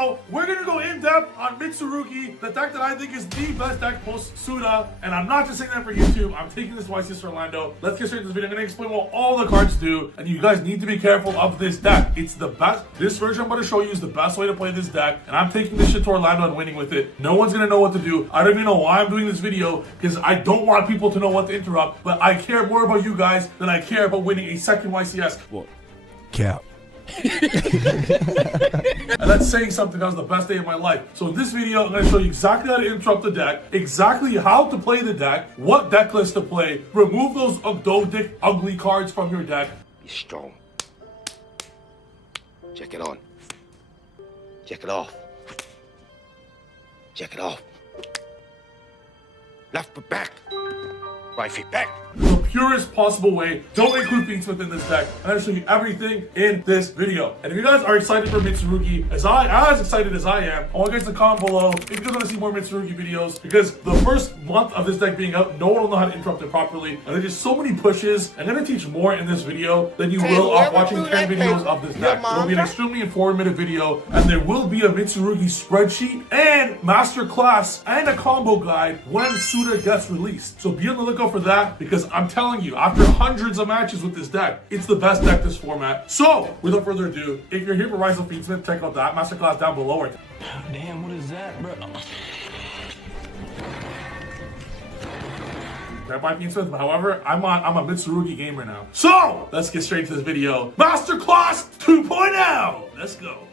video, we're gonna go in depth on Mitsurugi, the deck that I think is the best deck post Suda. And I'm not just saying that for YouTube, I'm taking this YCS Orlando. Let's get straight to this video. I'm gonna explain what all the cards do, and you guys need to be careful of this deck. It's the best. This version I'm gonna show you is the best way to play this deck, and I'm taking this shit to Orlando and winning with it. No one's gonna know what to do. I don't even know why I'm doing this video, because I don't want people to know what to interrupt, but I care more about you guys than I care about winning a second YCS. What? Cap. And that's saying something. That was the best day of my life. So in this video, I'm going to show you exactly how to interrupt the deck, exactly how to play the deck, what deck list to play, remove those dick ugly cards from your deck. Be strong. Check it on. Check it off. Check it off. Left foot back. Right feet back. The purest possible way. Don't include Beansmith in this deck. I'm going to show you everything in this video. And if you guys are excited for Mitsurugi, as excited as I am, I want you guys to comment below if you guys want to see more Mitsurugi videos, because the first month of this deck being out, no one will know how to interrupt it properly. And there's just so many pushes. I'm going to teach more in this video than you will off watching 10 videos of this deck. It'll be an extremely informative video, and there will be a Mitsurugi spreadsheet and masterclass and a combo guide when Suda gets released. So be on the lookout for that, because I'm telling you, after hundreds of matches with this deck, it's the best deck this format. So, without further ado, if you're here for Ryzeal Feedsmith, check out that masterclass down below. Damn, what is that, bro? By Beansmith, however, I'm a Mitsurugi gamer now. So, let's get straight to this video. Masterclass 2.0! Let's go.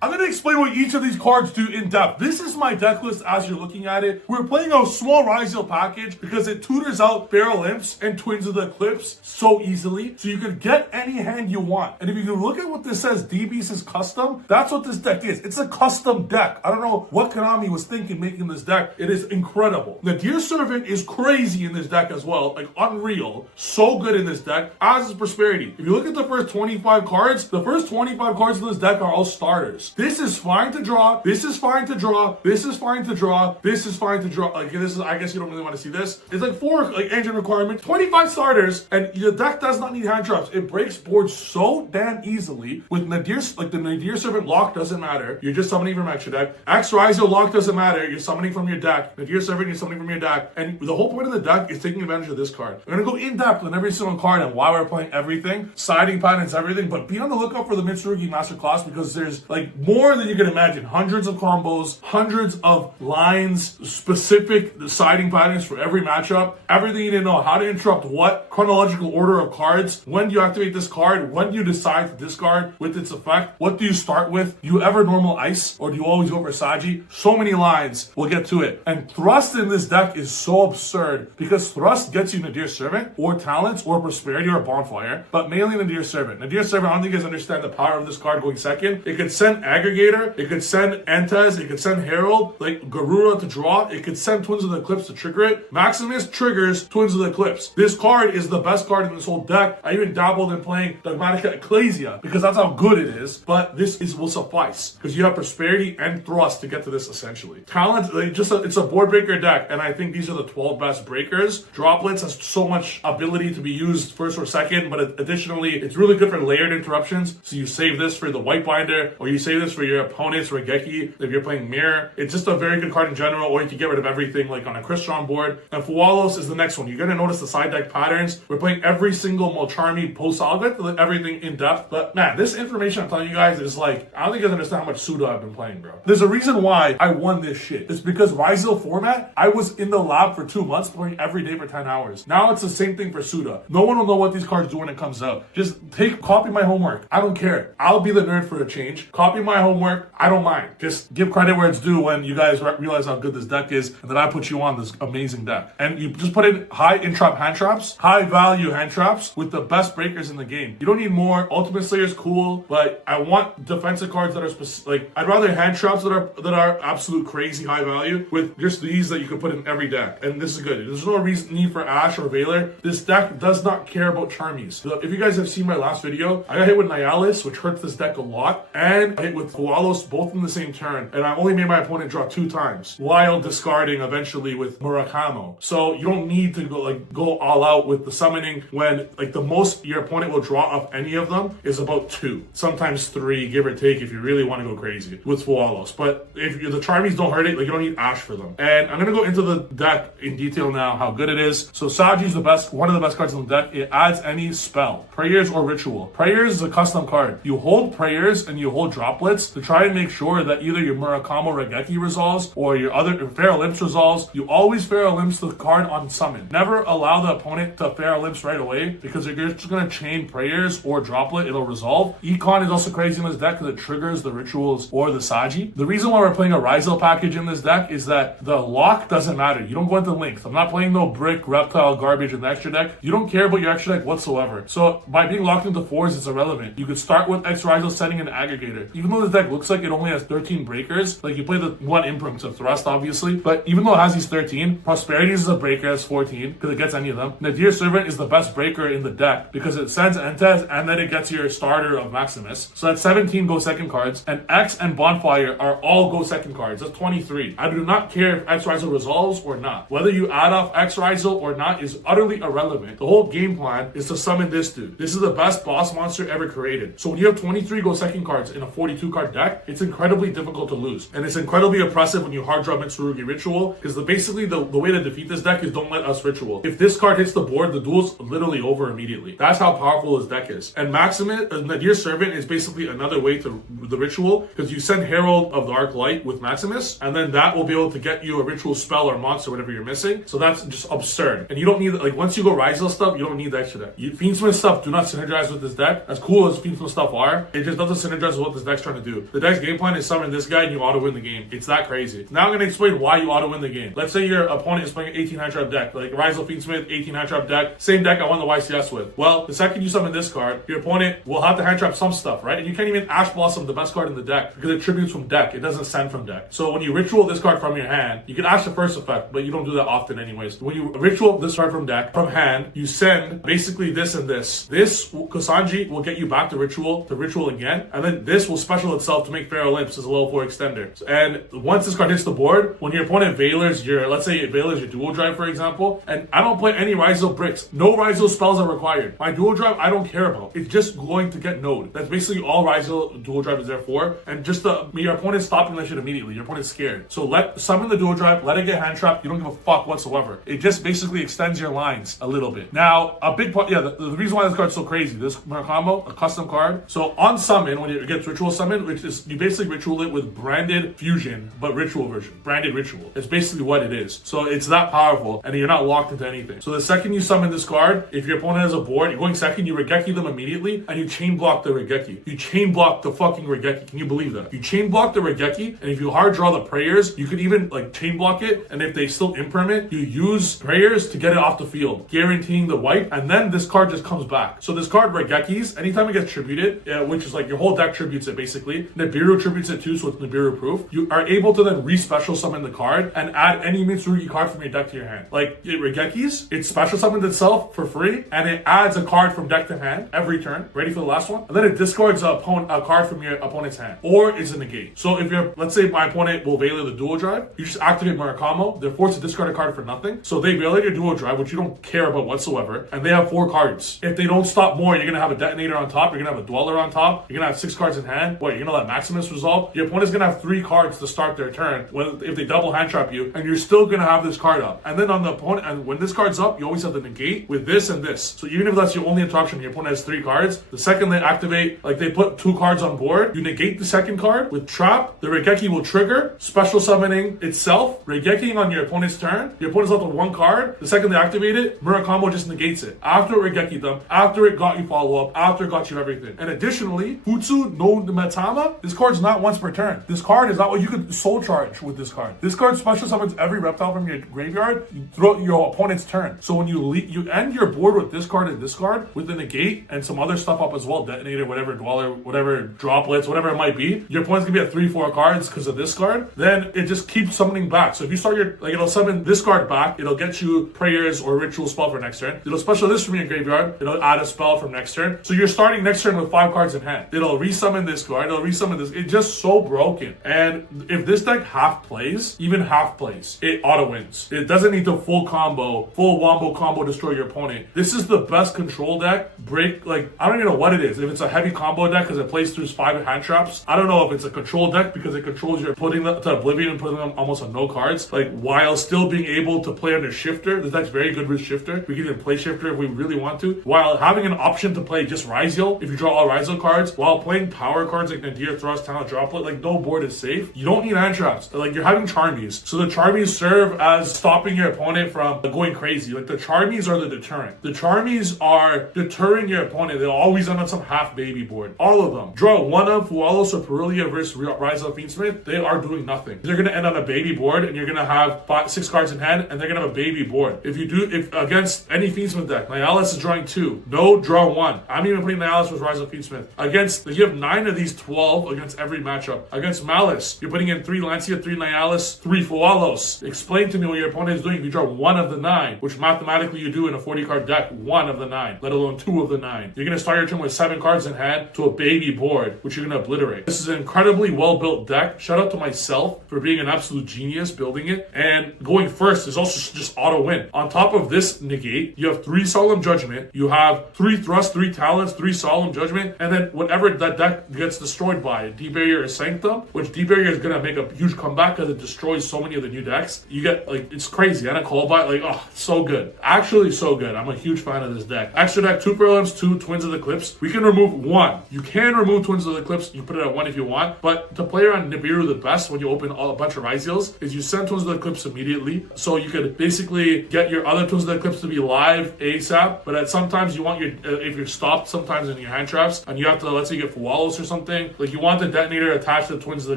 I'm going to explain what each of these cards do in depth. This is my deck list as you're looking at it. We're playing a small Ryzeal package because it tutors out Barrel Imps and Twins of the Eclipse so easily, so you can get any hand you want. And if you can look at what this says, DBs is custom, that's what this deck is. It's a custom deck. I don't know what Konami was thinking making this deck. It is incredible. The Deer Servant is crazy in this deck as well, like unreal. So good in this deck, as is Prosperity. If you look at the first 25 cards, the first 25 cards in this deck are all starters. This is fine to draw. This is fine to draw. This is fine to draw. This is fine to draw. Like this is, I guess you don't really want to see this. It's like 4 engine requirement, 25 starters, and your deck does not need hand traps. It breaks boards so damn easily. With Nadir, like the Nadir Servant lock doesn't matter. You're just summoning from extra deck. X Ryzeal lock doesn't matter. You're summoning from your deck. Nadir Servant, you're summoning from your deck. And the whole point of the deck is taking advantage of this card. We're gonna go in depth on every single card and why we're playing everything, siding patterns, everything. But be on the lookout for the Mitsurugi Masterclass, because there's like more than you can imagine. Hundreds of combos, hundreds of lines, specific siding patterns for every matchup, everything you need to know, how to interrupt what, chronological order of cards, when do you activate this card, when do you decide to discard with its effect, what do you start with, do you ever normal ice, or do you always go for Saji? So many lines, we'll get to it. And Thrust in this deck is so absurd, because Thrust gets you Nadir Servant, or Talents, or Prosperity, or Bonfire, but mainly Nadir Servant. Nadir Servant, I don't think you guys understand the power of this card going second. It could send Aggregator, it could send Entez, it could send Herald, like Garura to draw, it could send Twins of the Eclipse to trigger it. Maximus triggers Twins of the Eclipse. This card is the best card in this whole deck. I even dabbled in playing Dogmatica Ecclesia because that's how good it is, but this will suffice because you have Prosperity and Thrust to get to this essentially. Talent, like it's a board breaker deck, and I think these are the 12 best breakers. Droplets has so much ability to be used first or second, but additionally, it's really good for layered interruptions. So you save this for the White Binder, or you save this for your opponent's Regeki if you're playing Mirror. It's just a very good card in general, or you can get rid of everything like on a Crystron board. And Fualos is the next one. You're going to notice the side deck patterns. We're playing every single Molcharmi post. I'll get to everything in depth, but man, this information I'm telling you guys is like, I don't think you guys understand how much Suda I've been playing, bro. There's a reason why I won this shit. It's because Ryzeal format, I was in the lab for 2 months playing every day for 10 hours. Now it's the same thing for Suda. No one will know what these cards do when it comes out. Just copy my homework. I don't care. I'll be the nerd for a change. Copy my homework. I don't mind. Just give credit where it's due when you guys realize how good this deck is and that I put you on this amazing deck. And you just put in high in-trap hand traps, high value hand traps with the best breakers in the game. You don't need more. Ultimate Slayer's cool, but I want defensive cards that are specific. Like, I'd rather hand traps that are absolute crazy high value with just these that you can put in every deck. And this is good. There's no need for Ash or Valor. This deck does not care about Charmies. So if you guys have seen my last video, I got hit with Nihilus, which hurts this deck a lot, and I hit it with Koalos both in the same turn, and I only made my opponent draw 2 times while discarding eventually with Murakamo. So you don't need to go all out with the summoning when like the most your opponent will draw of any of them is about 2, sometimes 3, give or take, if you really want to go crazy with Koalos. But if the Charmies don't hurt it, like you don't need Ash for them. And I'm gonna go into the deck in detail now, how good it is. So Saji's one of the best cards in the deck. It adds any spell, prayers or ritual. Prayers is a custom card. You hold prayers and you hold droplets to try and make sure that either your Murakamo Regeki resolves or your other Feral Limps resolves. You always Feral Limps the card on summon. Never allow the opponent to Feral Limps right away, because if you're just gonna chain prayers or droplet, it'll resolve. Econ is also crazy in this deck because it triggers the rituals or the Saji. The reason why we're playing a Ryzeal package in this deck is that the lock doesn't matter. You don't go into length. I'm not playing no brick reptile garbage in the extra deck. You don't care about your extra deck whatsoever. So by being locked into 4s, it's irrelevant. You could start with X Ryzeal setting an aggregator. Even though this deck looks like it only has 13 breakers, like you play the 1 imprint to thrust obviously, but even though it has these 13, Prosperities is a breaker, has 14 because it gets any of them. Nadir Servant is the best breaker in the deck because it sends Entez and then it gets your starter of Maximus. So that's 17 go second cards, and X and Bonfire are all go second cards. That's 23. I do not care if X Ryzeal resolves or not. Whether you add off X Ryzeal or not is utterly irrelevant. The whole game plan is to summon this dude. This is the best boss monster ever created. So when you have 23 go second cards in a 42 card deck, it's incredibly difficult to lose. And it's incredibly oppressive when you hard draw Mitsurugi Ritual, because basically the way to defeat this deck is don't let us Ritual. If this card hits the board, the duel's literally over immediately. That's how powerful his deck is. And Maximus, Nadir Servant is basically another way to the Ritual, because you send Herald of the Arc Light with Maximus, and then that will be able to get you a Ritual spell or monster, whatever you're missing. So that's just absurd. And you don't need, like, once you go Ryzeal stuff, you don't need the extra deck. Fiendsmith stuff do not synergize with this deck. As cool as Fiendsmith stuff are, it just doesn't synergize with what this deck's trying to do. The deck's game plan is summon this guy and you auto win the game. It's that crazy. Now I'm going to explain why you auto win the game. Let's say your opponent is playing an 18 hand trap deck, like Ryzeal Fiendsmith, 18 hand trap deck, same deck I won the YCS with. Well, the second you summon this card, your opponent will have to hand trap some stuff, right? And you can't even Ash Blossom the best card in the deck because it tributes from deck. It doesn't send from deck. So when you ritual this card from your hand, you can Ash the first effect, but you don't do that often anyways. When you ritual this card from deck, from hand, you send basically this and this. This Kosanji will get you back to ritual again, and then this will special itself to make Feral Limps as a level 4 extender. And once this card hits the board, when your opponent Veilers let's say it Veilers your dual drive, for example, and I don't play any Ryzeal bricks. No Ryzeal spells are required. My dual drive I don't care about. It's just going to get node. That's basically all Ryzeal dual drive is there for. And just your opponent's stopping that shit immediately. Your opponent's scared. So summon the dual drive, let it get hand trapped. You don't give a fuck whatsoever. It just basically extends your lines a little bit. Now, a big part, the reason why this card's so crazy, this Murakamo, a custom card. So on summon, when it gets ritual summon, which is you basically ritual it with branded fusion, but ritual version. Branded ritual. It's basically what it is. So it's that powerful, and you're not locked into anything. So the second you summon this card, if your opponent has a board, you're going second, you Regeki them immediately, and you chain block the Regeki. You chain block the fucking Regeki. Can you believe that? You chain block the Regeki, and if you hard draw the prayers, you could even like chain block it, and if they still impermanent, you use prayers to get it off the field, guaranteeing the wipe, and then this card just comes back. So this card Regekis, anytime it gets tributed, which is like your whole deck tributes it basically, Nibiru tributes it too, so it's Nibiru proof, you are able to then re-special summon the card and add any Mitsurugi card from your deck to your hand. Like it Regekis, it special summons itself for free, and it adds a card from deck to hand every turn. Ready for the last one? And then it discards a card from your opponent's hand, or it's a negate. So if you're, let's say my opponent will Veiler the dual drive, you just activate Murakamo, they're forced to discard a card for nothing. So they Veiler your dual drive, which you don't care about whatsoever, and they have 4 cards. If they don't stop more, you're gonna have a detonator on top, you're gonna have a dweller on top, you're gonna have 6 cards in hand. What, you're gonna let Maximus resolve? Your opponent's gonna have 3 cards to start their turn if they double hand trap you, and you're still gonna have this card up. And then on the opponent, and when this card's up, you always have the negate with this and this. So even if that's your only interruption, your opponent has 3 cards, the second they activate, like they put 2 cards on board, you negate the second card with trap, the Regeki will trigger, special summoning itself, Regeking on your opponent's turn, your opponent's left with 1 card, the second they activate it, Murakamo just negates it. After it Regeki them, after it got you follow up, after it got you everything. And additionally, Futsu no Metama, this card's not once per turn. This card is not what you could soul charge with this card. This card special summons every reptile from your graveyard throughout your opponent's turn. So when you end your board with this card and this card, with the negate and some other stuff up as well, detonator, whatever, dweller, whatever, droplets, whatever it might be, your opponent's gonna be at 3-4 cards because of this card, then it just keeps summoning back. So if you start it'll summon this card back, it'll get you prayers or ritual spell for next turn. It'll special this from your graveyard, it'll add a spell from next turn. So you're starting next turn with 5 cards in hand. It'll resummon this card, right? I'll resummon this. It's just so broken. And if this deck half plays, even half plays, it auto wins. It doesn't need to full wombo combo destroy your opponent. This is the best control deck. Break, like, I don't even know what it is. If it's a heavy combo deck because it plays through 5 hand traps. I don't know if it's a control deck because it controls your putting them to oblivion and putting them almost on no cards. Like, while still being able to play under shifter. This deck's very good with shifter. We can even play shifter if we really want to. While having an option to play just Ryzeal, if you draw all Ryzeal cards, while playing power cards like Nadir, Thrust, Talent, Droplet, like no board is safe. You don't need hand traps. Like, you're having Charmies. So the Charmies serve as stopping your opponent from going crazy. Like, the Charmies are the deterrent. The Charmies are deterring your opponent. They'll always end on some half baby board. All of them. Draw one of Fualos or Perulia versus Ryzeal Fiendsmith. They are doing nothing. They're going to end on a baby board and you're going to have 6 cards in hand and they're going to have a baby board. If against any Fiendsmith deck, Nihilus is drawing 2. No, draw 1. I'm even putting Nihilus with Ryzeal Fiendsmith. Against, you have 9 of these 12 against every matchup. Against Malice, you're putting in 3 Lancia, 3 Nihilus, 3 Fualos. Explain to me what your opponent is doing if you draw 1 of the 9, which mathematically you do in a 40 card deck, 1 of the 9, let alone 2 of the 9. You're going to start your turn with 7 cards in hand to a baby board, which you're going to obliterate. This is an incredibly well-built deck. Shout out to myself for being an absolute genius building it. And going first is also just auto win. On top of this negate, you have 3 Solemn Judgment, you have 3 Thrust, 3 Talents, 3 Solemn Judgment, and then whatever that deck gets destroyed by, Deep Barrier or Sanctum, which Deep Barrier is going to make a huge comeback because it destroys so many of the new decks. You get, like, it's crazy. And a Callbite, like, oh, so good. Actually, so good. I'm a huge fan of this deck. Extra deck, 2 Pendulums, 2 Twins of the Eclipse. We can remove 1. You can remove Twins of the Eclipse. You put it at 1 if you want, but to play around Nibiru the best when you open a bunch of Ryzeals is you send Twins of the Eclipse immediately, so you could basically get your other Twins of the Eclipse to be live ASAP, but at sometimes you want your, if you're stopped sometimes in your hand traps, and you have to, let's say you get Fualos or something, like you want the detonator attached to the Twins of the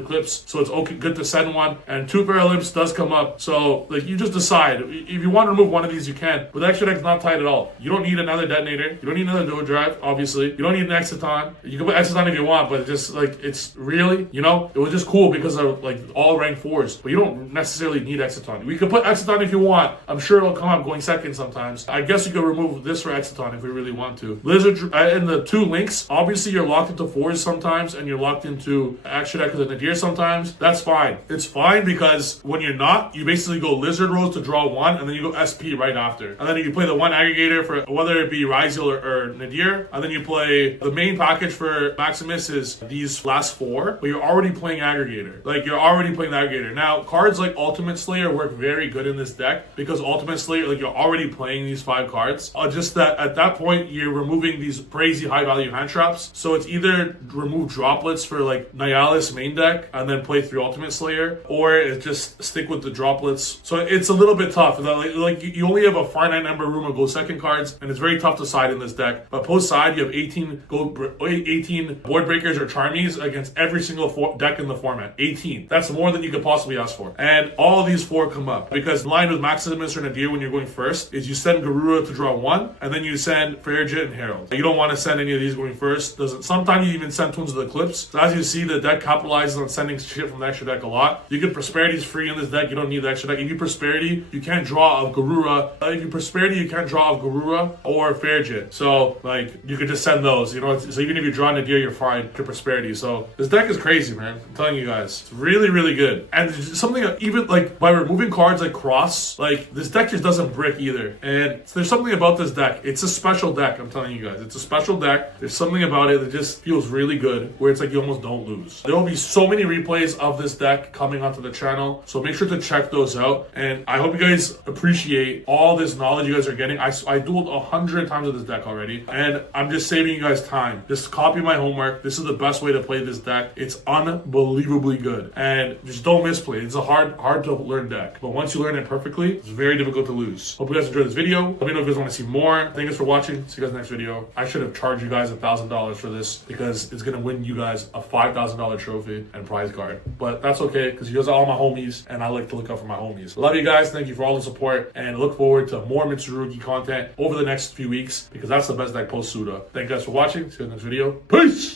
Eclipse, so it's okay, good to send 1, and 2 Paralymps does come up, so like you just decide. If you want to remove 1 of these, you can, but the extra deck's not tight at all. You don't need another detonator, you don't need another dual drive, obviously, you don't need an Exciton. You can put Exciton if you want, but just like, it's really, you know, it was just cool because of like all rank 4s, but you don't necessarily need Exciton. We could put Exciton if you want. I'm sure it'll come up going second sometimes. I guess you could remove this for Exciton if we really want to. Lizard and the 2 links, obviously you're locked into 4s sometimes, and you're locked into extra deck of the Nadir sometimes. That's fine. It's fine because when you're not, you basically go Lizard Rose to draw 1, and then you go SP right after. And then you play the 1 aggregator for whether it be Ryzeal or Nadir, and then you play the main package for Maximus is these last 4, but you're already playing aggregator. Like, you're already playing the aggregator. Now, cards like Ultimate Slayer work very good in this deck because Ultimate Slayer, like, you're already playing these 5 cards. Just that at that point, you're removing these crazy high value hand traps. So it's either remove droplets for like Nihilus main deck and then play 3 Ultimate Slayer, or it's just stick with the droplets. So it's a little bit tough. Like you only have a finite number of room of go second cards, and it's very tough to side in this deck. But post side, you have 18 board breakers or Charmies against every single deck in the format. 18. That's more than you could possibly ask for. And all of these 4 come up because in line with Maximus or Nadir when you're going first is you send Garura to draw 1, and then you send Fairjet and Herald. You don't want to send any of these going first. Sometimes you even send Twins of the Eclipse. So as you see, the deck capitalizes on sending shit from the extra deck a lot. You can Prosperity's free in this deck. You don't need the extra deck. If you Prosperity, you can't draw of Garura. If you Prosperity, you can't draw of Garura or Fairjet. So like you could just send those. You know, so even if you draw Nadir, you're fine to Prosperity. So this deck is crazy, man. I'm telling you guys, it's really, really good. And something even like by removing cards like Cross, like this deck just doesn't brick either. And there's something about this deck. It's a special deck. I'm telling you guys, it's a special deck. There's something about it that just feels really good, where it's like you almost don't lose. There will be so many replays of this deck coming onto the channel, so make sure to check those out. And I hope you guys appreciate all this knowledge you guys are getting. I dueled 100 times with this deck already, and I'm just saving you guys time. Just copy my homework. This is the best way to play this deck. It's unbelievably good, and just don't misplay. It's a hard to learn deck, but once you learn it perfectly, it's very difficult to lose. Hope you guys enjoyed this video. Let me know if you guys want to see more. Thank you guys for watching. See you guys next video. I should have charged you guys $1,000 for this because it's gonna win you guys a $5,000 trophy and prize card, but that's okay because you guys are all my homies, and I like to look out for my homies. Love you guys. Thank you for all the support, and look forward to more Mitsurugi content over the next few weeks because that's the best deck post Suda. Thank you guys for watching. See you in the next video. Peace.